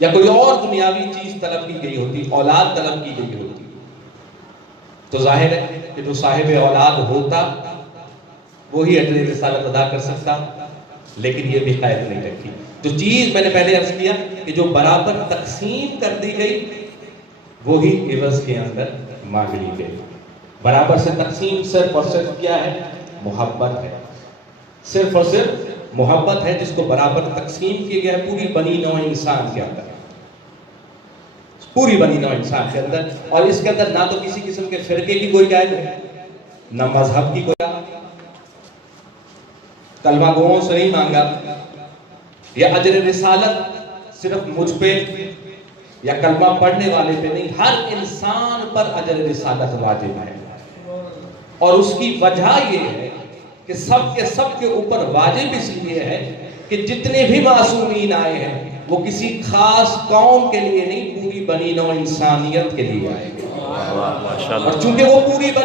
یا کوئی اور دنیاوی چیز طلب کی گئی ہوتی، اولاد طلب کی گئی ہوتی، تو ظاہر ہے کہ جو صاحب اولاد ہوتا وہی اجر رسالت ادا کر سکتا، لیکن یہ بھی قید نہیں رکھی۔ جو چیز میں نے پہلے عرض کیا کہ جو برابر تقسیم کر دی گئی وہی عوض کے اندر مانگ لی گئی۔ برابر سے تقسیم صرف اور صرف کیا ہے؟ محبت ہے، صرف اور صرف محبت ہے جس کو برابر تقسیم کیا گیا ہے پوری بنی نوع انسان کے اندر، پوری بنی نوع انسان کے اندر۔ اور اس کے اندر نہ تو کسی قسم کے فرقے کی کوئی قید ہے، نہ مذہب کی کوئی، کلمہ گوؤں سے نہیں مانگا، یا اجر رسالت صرف مجھ پہ یا کلمہ پڑھنے والے پہ نہیں، ہر انسان پر اجر رسالت واجب ہے۔ اور اس کی وجہ یہ ہے کہ سب کے اوپر واجب اس لیے ہے کہ جتنے بھی معصومین آئے ہیں وہ کسی خاص قوم کے لیے نہیں، پوری بنی نوع انسانیت کے لیے آئے ہیں، اور چونکہ وہ پوری بنی